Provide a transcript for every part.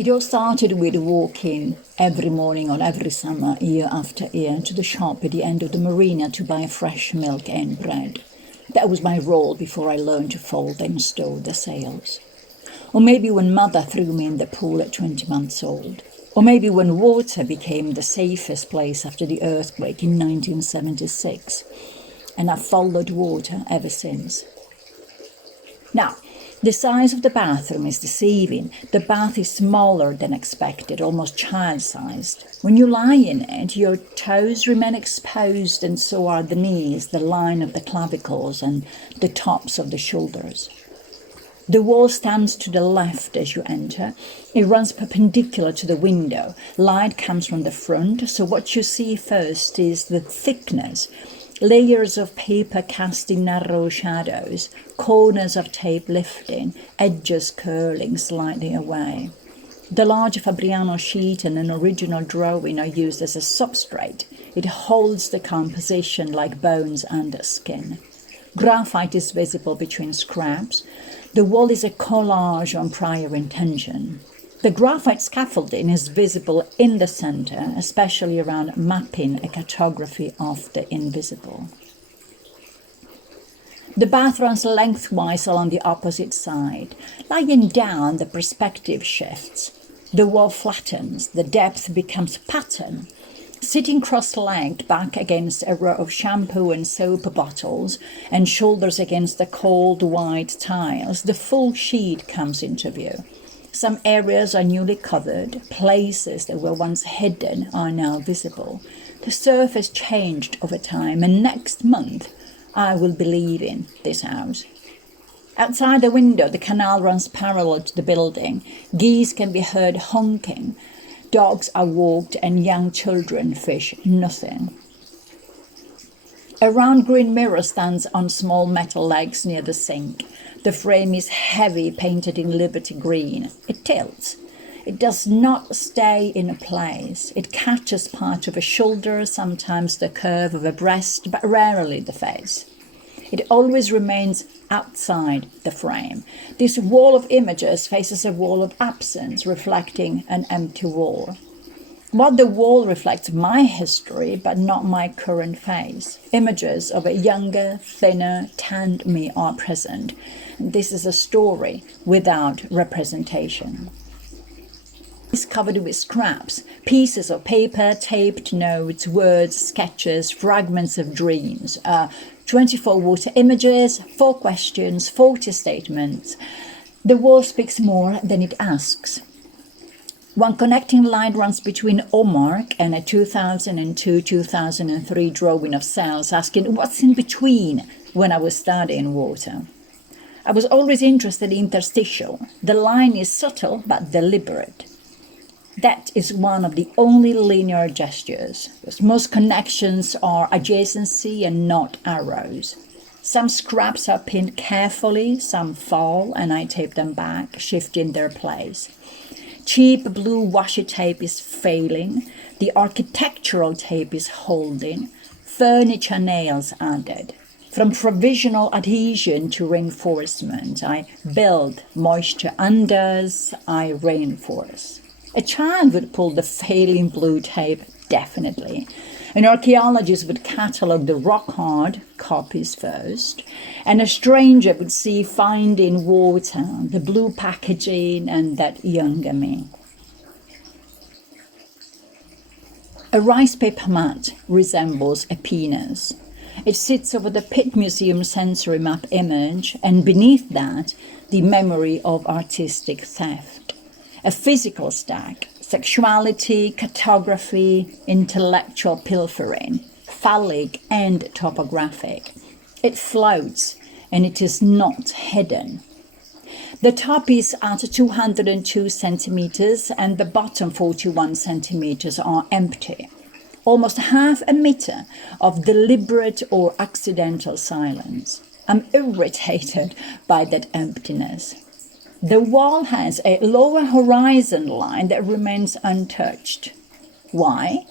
It all started with walking every morning or every summer, year after year, to the shop at the end of the marina to buy fresh milk and bread. That was my role before I learned to fold and stow the sails. Or maybe when mother threw me in the pool at 20 months old. Or maybe when water became the safest place after the earthquake in 1976. And I've followed water ever since. Now, the size of the bathroom is deceiving. The bath is smaller than expected, almost child-sized. When you lie in it, your toes remain exposed and so are the knees, the line of the clavicles and the tops of the shoulders. The wall stands to the left as you enter. It runs perpendicular to the window. Light comes from the front, so what you see first is the thickness. Layers of paper casting narrow shadows, corners of tape lifting, edges curling slightly away. The large Fabriano sheet and an original drawing are used as a substrate. It holds the composition like bones under skin. Graphite is visible between scraps. The wall is a collage on prior intention. The graphite scaffolding is visible in the center, especially around mapping a cartography of the invisible. The bath runs lengthwise along the opposite side. Lying down, the perspective shifts. The wall flattens, the depth becomes pattern. Sitting cross-legged back against a row of shampoo and soap bottles and shoulders against the cold white tiles, the full sheet comes into view. Some areas are newly covered, places that were once hidden are now visible. The surface changed over time, and next month I will be leaving this house. Outside the window, the canal runs parallel to the building. Geese can be heard honking. Dogs are walked and young children fish nothing. A round green mirror stands on small metal legs near the sink. The frame is heavy, painted in Liberty green. It tilts. It does not stay in a place. It catches part of a shoulder, sometimes the curve of a breast, but rarely the face. It always remains outside the frame. This wall of images faces a wall of absence, reflecting an empty wall. What the wall reflects my history, but not my current face. Images of a younger, thinner, tanned me are present. This is a story without representation. It's covered with scraps, pieces of paper, taped notes, words, sketches, fragments of dreams, 24 water images, 4 questions, 40 statements. The wall speaks more than it asks. One connecting line runs between Omark and a 2002-2003 drawing of cells, asking what's in between when I was studying water. I was always interested in interstitial. The line is subtle but deliberate. That is one of the only linear gestures, because most connections are adjacency and not arrows. Some scraps are pinned carefully, some fall, and I tape them back, shifting their place. Cheap blue washi tape is failing, the architectural tape is holding, furniture nails added. From provisional adhesion to reinforcement, I build, moisture undoes, I reinforce. A child would pull the failing blue tape, definitely. An archaeologist would catalogue the rock-hard copies first, and a stranger would see finding water, the blue packaging, and that younger me. A rice paper mat resembles a penis. It sits over the Pitt Museum sensory map image, and beneath that, the memory of artistic theft. A physical stack, sexuality, cartography, intellectual pilfering, phallic and topographic. It floats, and it is not hidden. The top is at 202 centimeters, and the bottom 41 centimeters are empty. Almost half a meter of deliberate or accidental silence. I'm irritated by that emptiness. The wall has a lower horizon line that remains untouched. Why?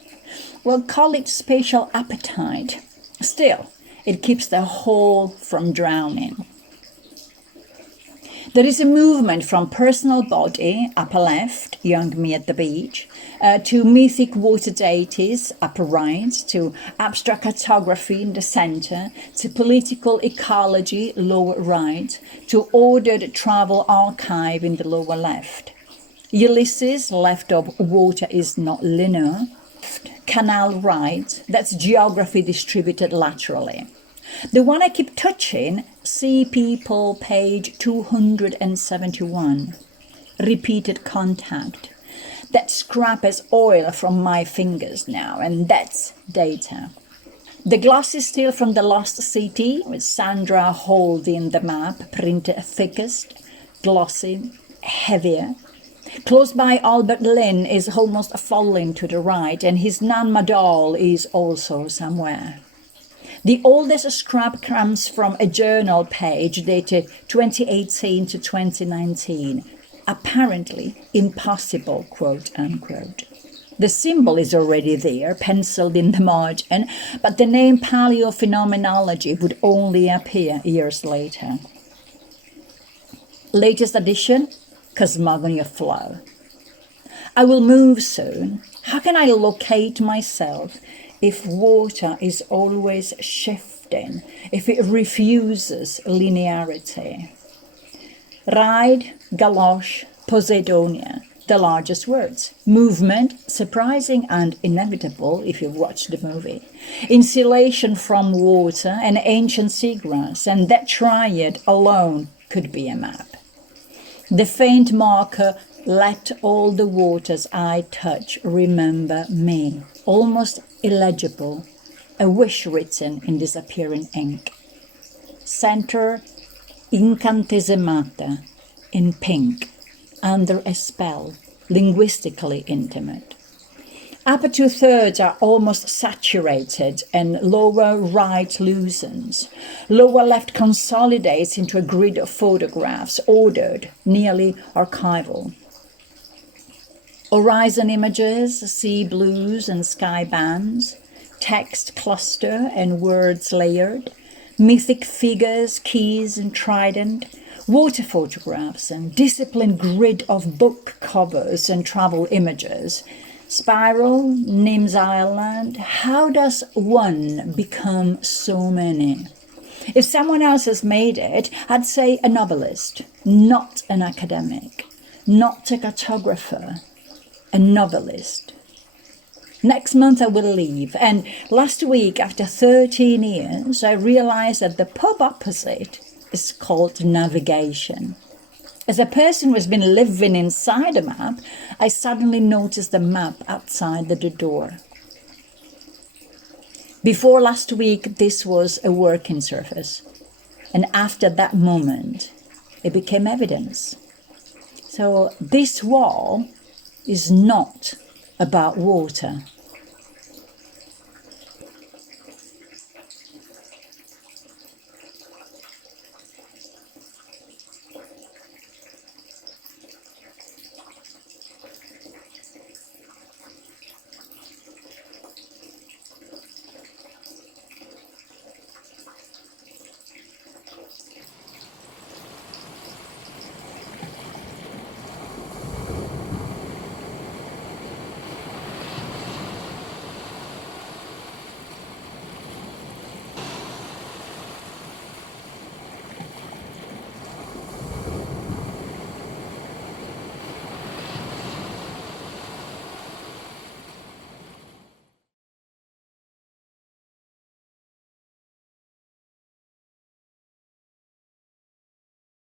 Well, call it spatial appetite. Still, it keeps the whole from drowning. There is a movement from personal body, upper left, young me at the beach, to mythic water deities, upper right, to abstract cartography in the centre, to political ecology, lower right, to ordered travel archive in the lower left. Ulysses, left of water is not linear. Canal right, that's geography distributed laterally. The one I keep touching, Sea People, page 271. Repeated contact. That scrap as oil from my fingers now, and that's data. The glass is still from the lost city, with Sandra holding the map, printed thickest, glossy, heavier. Close by, Albert Lynn is almost falling to the right, and his Nan Madol is also somewhere. The oldest scrap comes from a journal page dated 2018 to 2019. Apparently impossible, quote unquote. The symbol is already there, penciled in the margin, but the name paleophenomenology would only appear years later. Latest edition, Cosmogony of Flow. I will move soon. How can I locate myself if water is always shifting, if it refuses linearity? Ride, galoche, Poseidonia, the largest words. Movement, surprising and inevitable if you've watched the movie. Insulation from water and ancient seagrass, and that triad alone could be a map. The faint marker, let all the waters I touch remember me. Almost illegible, a wish written in disappearing ink. Center, incantesimata, in pink, under a spell, linguistically intimate. Upper 2/3 are almost saturated and lower right loosens. Lower left consolidates into a grid of photographs, ordered, nearly archival. Horizon images, sea blues and sky bands, text cluster and words layered, mythic figures, keys and trident, water photographs and disciplined grid of book covers and travel images. Spiral, Nims Island, how does one become so many? If someone else has made it, I'd say a novelist, not an academic, not a cartographer, a novelist. Next month I will leave, and last week, after 13 years, I realized that the pub opposite is called navigation. As a person who has been living inside a map, I suddenly noticed the map outside the door. Before last week, this was a working surface, and after that moment, it became evidence. So this wall is not about water.